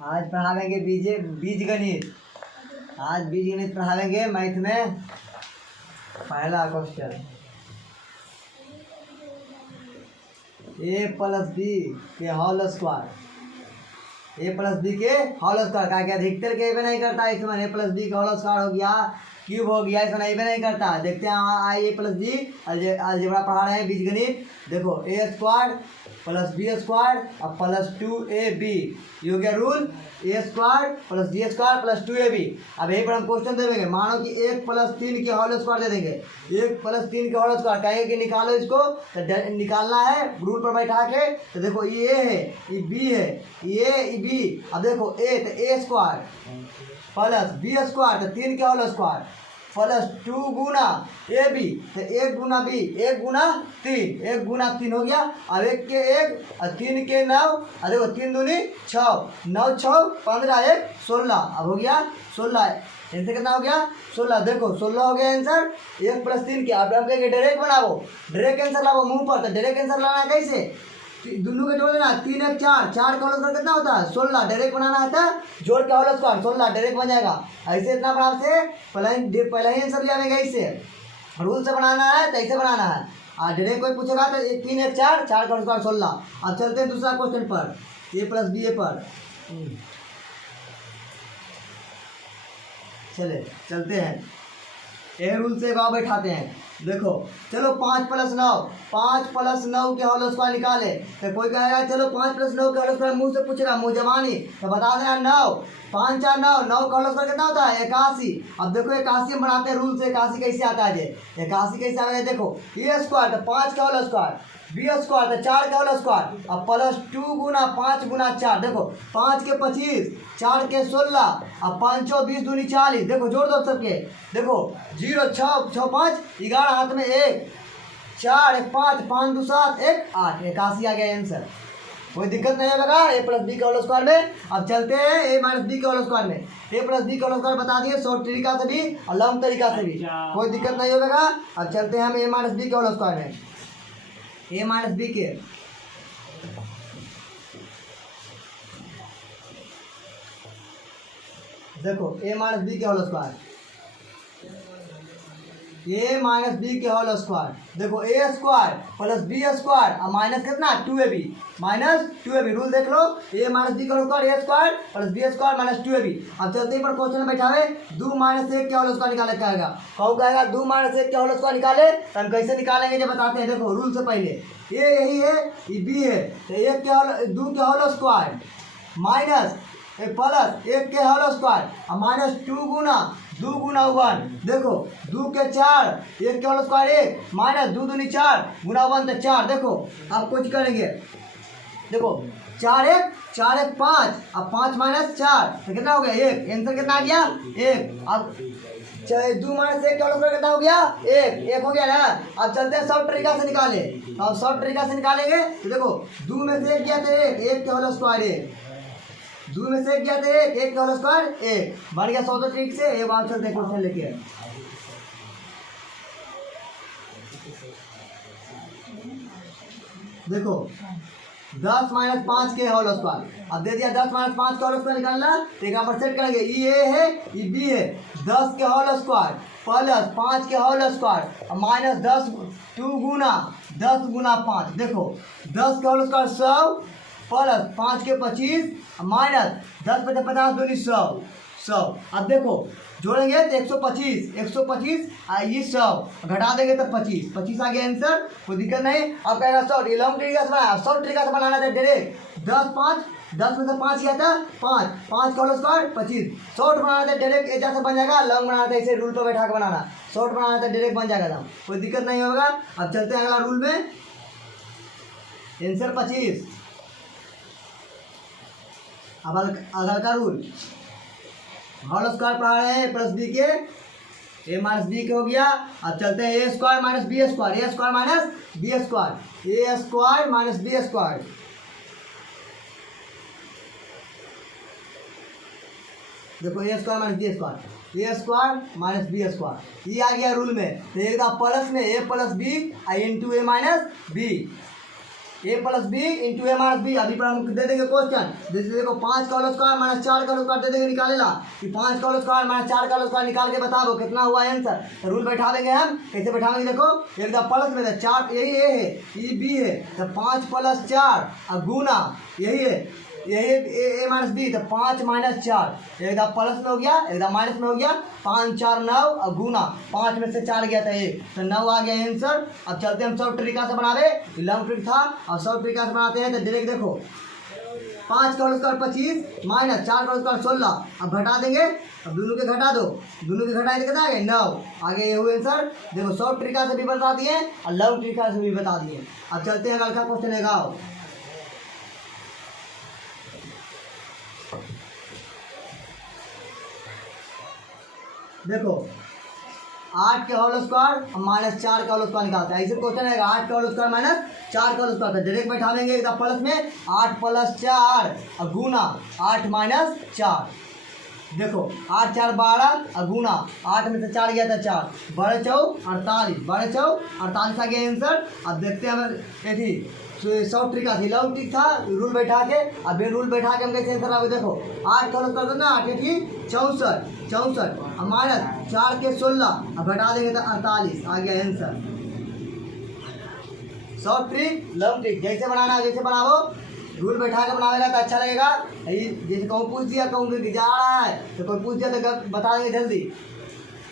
आज पढ़ावेंगे बीज गणित। आज बीज गणित पढ़ावेंगे मैथ में। पहला क्वेश्चन, ए प्लस बी के होल स्क्वायर। ए प्लस बी के होल स्क्वायर का क्या अधिकतर के भी नहीं करता इसमें। ए प्लस बी का होल स्क्वायर हो गया, क्यूब हो गया, इसमें नहीं करता। देखते हैं आई ए प्लस बी अलजेब्रा पढ़ा रहे हैं बीज गणित। देखो a square plus B square और प्लस 2ab ये हो गया rule. A square plus B square plus 2ab। अब यहीं पर हम क्वेश्चन दे देंगे। मानो कि 1 + 3 के होल स्क्वायर दे देंगे। 1 + 3 के होल स्क्वायर कहेंगे कि निकालो इसको, तो निकालना है रूल पर बैठा के। तो देखो ये ए है, ये बी है, ये बी। अब देखो ए तो A square plus B square तो 3 के होल स्क्वायर प्लस 2 गुना ए बी तो 1 गुना बी 1 गुना 3 1 गुना 3 हो गया। अब 1 के 1 और 3 के 9 और देखो 3 दूनी 6 9 6 15 1 16। अब हो गया 16। आंसर कितना हो गया 16। देखो 16 हो गया आंसर। 1 + 3 के। अब हम कहेंगे डायरेक्ट बनाओ, डायरेक्ट आंसर लाओ मुंह पर। तो डायरेक्ट आंसर लाना कैसे, दोनों के जोड़ देना। 3 1 4 4 का होल स्क्वायर कितना होता है 16। डायरेक्ट बनाना है जोड़ के होल स्क्वायर 16 डायरेक्ट बन जाएगा। ऐसे इतना बड़ा से पहले ही आंसर ले आएगा। ऐसे रूल से बनाना है तो ऐसे बनाना है। और डायरेक्ट कोई पूछेगा तो 3 1 4 4 का होल स्क्वायर 16। अब चलते हैं दूसरा क्वेश्चन पर, ए प्लस बी ए पर। चलते हैं ए रूल से गाँव बैठाते हैं। देखो चलो 5 + 9 5 + 9 के होल स्क्वायर निकाले। तो कोई कहेगा चलो 5 + 9 के होल स्क्वायर मुंह से पूछेगा, मुंह जबानी तो बता देना 9 5 4 9 9 का होल स्क्वायर कितना होता है 81। अब देखो 81 हम बनाते हैं रूल से। 81 कैसे आता है, 81 कैसे आएगा। देखो ए स्क्वायर तो 5 का होल स्क्वायर, बी स्क्वायर तो 4 का होल स्क्वायर और प्लस 2 गुना 5 गुना 4। देखो 5 के 25 4 के 16 और 5 20 दूनी 40। देखो जोड़ दो सबके। देखो 0 6 6 5 11 हाथ में 1 4 1 5 5 2 7 1 8 81 आ गया आंसर। कोई दिक्कत नहीं होगा ए प्लस बी के होल स्क्वायर में। अब चलते हैं ए माइनस बी के होल स्क्वायर में। ए प्लस बी के होल स्क्वायर बता दिए शॉर्ट तरीका से भी और लॉन्ग तरीका से भी, कोई दिक्कत नहीं होगा। अब चलते हैं हम ए माइनस बी के होल स्क्वायर में। ए माइनस बी के देखो ए माइनस बी के whole square, a minus b के होल स्क्वायर। देखो a square plus B square और माइनस कितना 2ab माइनस 2ab। रूल देख लो, ए माइनस बी का whole square a square plus B square minus 2ab। अब चलते ही पर क्वेश्चन बैठावे 2 - 1 के होल स्क्वायर निकाले कहेगा। कहो कहेगा 2 - 1 के होल स्क्वायर निकाले तो हम कैसे निकालेंगे जब बताते हैं। देखो रूल से पहले ए यही है, ये बी है तो 1 के होल 2 के होल स्क्वायर माइनस प्लस 1 के होल स्क्वायर और माइनस 2 गुना 2 गुना 1। देखो 2 के 4 1 के होल स्क्वायर 1 माइनस 2 दूनी 4 गुना 1 तो 4। देखो अब कुछ करेंगे। देखो 4 1 5 अब 5 - 4 तो कितना हो गया 1। आंसर कितना आ गया 1। अब 2 - 1 के होल स्क्वायर कितना हो गया 1 हो गया ना। अब चलते हैं शॉर्ट तरीका से निकाले। अब शॉर्ट तरीका से निकालेंगे तो देखो 2 में से 1 गया तो 1 के होल स्क्वायर 1 2 में से 1 गया तो 1 का होल स्क्वायर 1 बन गया। 100 ट्रिक से एक बार चलते हैं क्वेश्चन लेके। देखो 10 - 5 के होल स्क्वायर। अब दे दिया 10 - 5 के होल स्क्वायर निकालना तो एक पर सेट करेंगे। ये ए है ये बी है। 10 के होल स्क्वायर प्लस 5 के होल स्क्वायर और माइनस 10 2 गुना 10 गुना 5। देखो 10 के होल स्क्वायर 100 प्लस 5 के 25 माइनस 10 × 50 दूनी 100। अब देखो जोड़ेंगे तो 125 ये 100 घटा देंगे तो 25 आ गया आंसर। कोई दिक्कत नहीं। अब कहेगा शॉर्ट, ये लॉन्ग तरीका से बनाया। शॉर्ट तरीका से बनाना था डायरेक्ट 10 में से 5 गया था 5 का होल स्क्वायर 25। शॉर्ट बनाना था डायरेक्ट ऐसा से बन जाएगा। लॉन्ग बनाना था ऐसे रूल पर बैठा के बनाना। शॉर्ट बनाना था डायरेक्ट बन जाएगा, कोई दिक्कत नहीं होगा। अब चलते हैं अगला रूल में। आंसर 25। अब अगला का रूल होल स्क्वायर पढ़ा रहे हैं प्लस बी के। ए माइनस बी के हो गया। अब चलते हैं ए square minus B square, a square minus B square, a square minus B square. देखो a square minus B square, a square minus B square ये आ गया रूल में। तो एक प्लस में ए प्लस बी इंटू ए माइनस बी। ए plus B into ए minus B. अभी पर हम दे देंगे क्वेश्चन, जैसे देखो 5 का होल स्क्वायर माइनस 4 का होल स्क्वायर दे देंगे निकालेला कि 5 का होल स्क्वायर माइनस 4 का होल स्क्वायर निकाल के बताओ कितना हुआ आंसर। तो रूल बैठा देंगे हम, कैसे बैठाएंगे देखो, एकदम प्लस में 4 यही ए है, ये बी है, तो 5 प्लस 4 और गुना यही है, यही ए माइनस बी, तो 5 माइनस 4 एकदम प्लस में हो गया, एकदम माइनस में हो गया, 5 4 9 और गुना 5 में से 4 गया था ये, तो 9 आ गया आंसर। अब चलते हैं हम सब तरीका से बनावे, लॉन्ग ट्रिक था और सब तरीका से बनाते हैं। तो डायरेक्ट देखो 5 का होल स्क्वायर 25 माइनस 4 का होल स्क्वायर 16, अब घटा देंगे, अब दोनों के घटा दो, दोनों के घटाए तो कितना आ गया 9, आगे ये हुए आंसर। देखो सब तरीका से भी बता दिए और लॉन्ग तरीका से भी बता दिए। अब चलते हैं अगला का क्वेश्चन है गाओ। देखो 8 के होल स्क्वायर माइनस 4 का होल स्क्वायर निकालते हैं, ऐसे क्वेश्चन है 8 का होल स्क्वायर माइनस 4 का होल स्क्वायर, तो डायरेक्ट बैठाएंगे एकदम प्लस में 8 प्लस 4 और गुना 8 माइनस 4। देखो 8 4 12 और गुना 8 में से 4 गया था 4, 12 4 48, 12 4 48 आ गया आंसर। अब देखते हैं हम ये सब तरीका थी, लॉन्ग ट्रिक था, रूल बैठा के, अब ये रूल बैठा के हम कैसे आंसर आवे। देखो 8 का होल स्क्वायर करना 8 थी 64 और माइनस 4 के 16 अब घटा देंगे तो 48 आ गया answer. Short trick long trick जैसे बनाना है वैसे बनाओ, रूल बैठा के बनाएगा तो अच्छा लगेगा। जैसे कहूँ पूछ दिया, कहूँ जा रहा है तो कोई पूछ दिया तो बता देंगे जल्दी।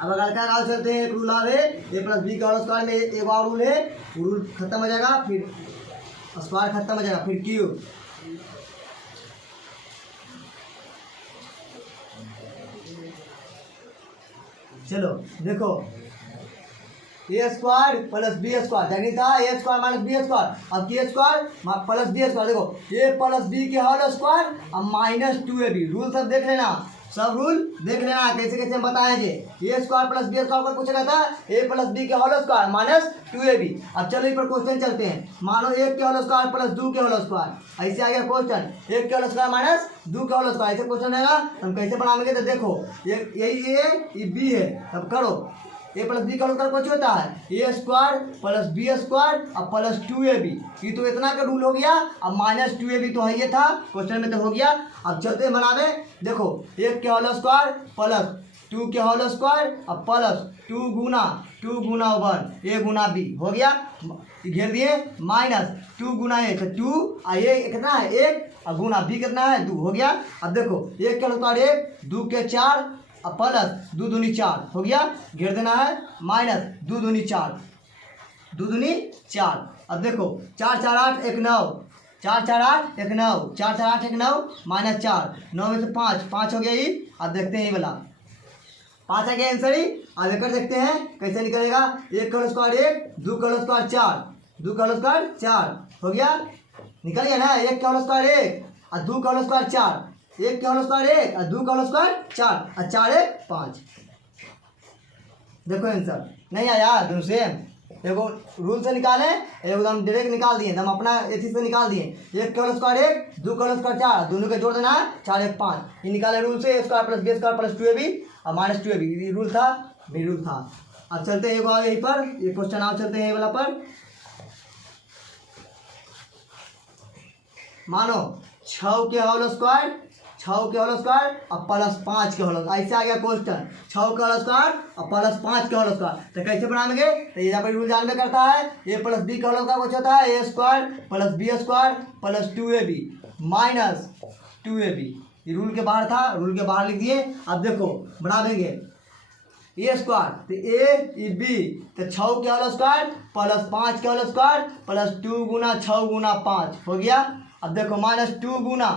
अब अगर क्या गाँव चलते हैं, एक रूल आवे ए प्लस बी का होल स्क्वायर में एक और रूल है, रूल खत्म हो जाएगा, फिर स्क्वायर खत्म हो जाएगा, फिर क्यूब। चलो देखो a square plus B square देखनी था, ए स्क्वायर माइनस बी स्क्वायर, अब के स्क्वायर प्लस बी स्क्वायर। देखो ए प्लस बी के होल स्क्वायर अब माइनस 2ab। रूल सब देख लेना, सब रूल देख लेना कैसे कैसे हम बताए जे। ए स्क्वायर प्लस बी स्क्वायर पर पूछा था ए प्लस बी के होल स्क्वायर माइनस 2ab। अब चलो इस पर क्वेश्चन चलते हैं, मानो 1 के होल स्क्वायर प्लस 2 के होल स्क्वायर, ऐसे आ गया क्वेश्चन 1 के होल स्क्वायर माइनस 2 के होल स्क्वायर, ऐसे क्वेश्चन रहेगा। हम कैसे बनाएंगे तो देखो यही ए ये बी है, अब करो ए प्लस बी का होल स्क्वायर कुछ होता है a square plus B square और प्लस 2ab। ये तो इतना का रूल हो गया, अब माइनस 2ab तो है ये था क्वेश्चन में तो हो गया। अब चलते हैं बनावे, देखो 1 के होल स्क्वायर प्लस 2 के होल स्क्वायर और प्लस 2 गुना 1 ए गुना बी हो गया, घेर दिए माइनस 2 गुना ए, तो 2 और ये कितना है 1 और गुना बी कितना है 2 हो गया। अब देखो 1 के होल स्क्वायर 1, 2 के 4 और प्लस 2 दूनी 4 हो गया, घेर देना है माइनस 2 दूनी 4, 2 दूनी 4। अब देखो 4 4 8 1 9, 4 4 8 1 9, 4 4 8 1 9 माइनस 4, 9 में से 5 हो गया ये। अब देखते हैं ये वाला 5 आ गया आंसर ही। अब एक देखते हैं कैसे निकलेगा, 1 का होल स्क्वायर 1, 2 का होल स्क्वायर 4, 2 का होल स्क्वायर 4 हो गया, निकल गया ना। 1 का होल स्क्वायर 1 और 2 का होल स्क्वायर 4, 1 का होल स्क्वायर 1 और 2 का होल स्क्वायर 4 और 4 1 5। देखो आंसर नहीं आया दोनों सेम, देखो रूल से निकाले एकदम डायरेक्ट निकाल दिए, हम अपना एथी से निकाल दिए। 1 का होल स्क्वायर 1, 2 का होल स्क्वायर 4, दोनों के जोड़ देना है 4 1 5, ये निकाले रूल से। A square plus B square plus 2ab और माइनस 2ab, ये रूल था भी रूल था। अब चलते हैं यहीं पर, ये क्वेश्चन आप चलते हैं ये वाला पर। मानो 6 के होल स्क्वायर और प्लस 5 के होल, ऐसे आ गया क्वेश्चन 6 के होल स्क्वायर और प्लस 5 के होल स्क्वायर, तो कैसे बनाएंगे। तो यहाँ पर रूल जानबे करता है, ए प्लस बी का होल स्क्वायर कुछ होता है a square plus B square plus 2ab minus 2ab, ये रूल के बाहर था, रूल के बाहर लिख दिए। अब देखो बना देंगे ए स्क्वायर तो ए बी, तो 6 के होल स्क्वायर प्लस 5 के होल स्क्वायर प्लस 2 गुना 6 गुना 5 हो गया। अब देखो माइनस 2 गुना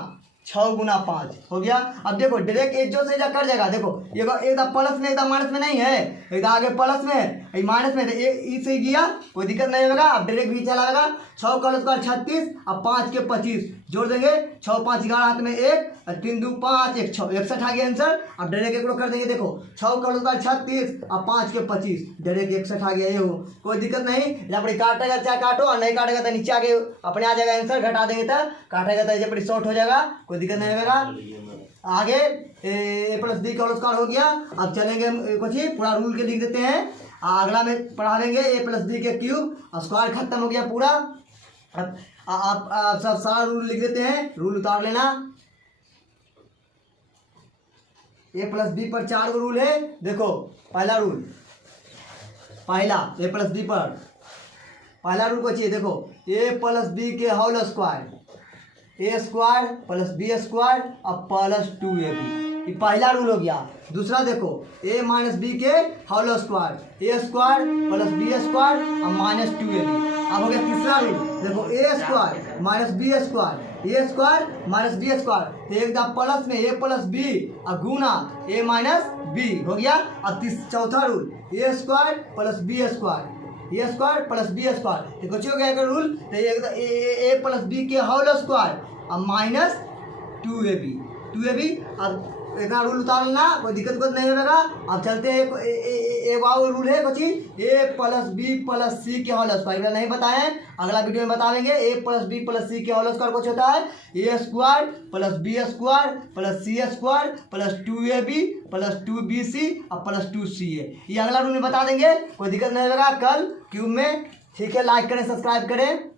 6 गुना 5 हो गया। अब देखो डायरेक्ट एक जो से जा कर जाएगा, देखो ये एकदम प्लस में एकदम माइनस में नहीं है, एकदम आगे प्लस में माइनस में, तो ये से गया कोई दिक्कत नहीं होगा। अब डायरेक्ट भी चला जाएगा 6 का होल स्क्वायर 36 और 5 के 25 जोड़ देंगे, 6 5 11 हाथ में 1 और 3 2 5 1 6 61 आ गया आंसर। अब डायरेक्ट एक कर देंगे, देखो 6 का होल स्क्वायर 36 और 5 के 25 डायरेक्ट 61 आ गया, ये हो कोई दिक्कत नहीं। जहाँ पर काटेगा चाहे काटो और नहीं काटेगा तो नीचे आगे अपने आ जाएगा आंसर, घटा देंगे तो काटेगा तो जब शॉर्ट हो जाएगा, कोई दिक्कत नहीं होगा। आगे ए प्लस बी का होल स्क्वायर हो गया। अब चलेंगे कुछ ही पूरा रूल के लिख देते हैं, अगला में पढ़ा देंगे ए प्लस बी के क्यूब, स्क्वायर खत्म हो गया पूरा। आप सब सारा रूल लिख देते हैं, रूल उतार लेना। ए प्लस बी पर 4 गो रूल है। देखो पहला रूल, पहला ए प्लस बी पर पहला रूल को चाहिए। देखो ए प्लस बी के whole square, a square plus B square और प्लस 2ab, ये पहला रूल हो गया। दूसरा देखो ए माइनस बी के whole square, a square plus B square और माइनस 2ab। अब हो गया तीसरा रूल। देखो a square minus B square, a square minus B square, तो एकदम प्लस में ए प्लस बी और गुना ए माइनस बी हो गया। अब चौथा rule a square plus B square, a square plus B square, तो कुछ हो गया रूल। तो ए प्लस बी के होल स्क्वायर और माइनस 2ab। अब इतना रूल उतार लेना, कोई दिक्कत नहीं होगा। अब चलते हैं एक और रूल है कुछ, a plus b plus c के होल स्क्वायर, नहीं बताएं, अगला वीडियो में बताएंगे। A plus b plus c के होल स्क्वायर कुछ होता है a square plus B square plus c square plus 2ab plus 2bc और प्लस 2ca, ये अगला रूल में बता देंगे, कोई दिक्कत नहीं होगा। कल क्यूब में, ठीक है। लाइक करें, सब्सक्राइब करें।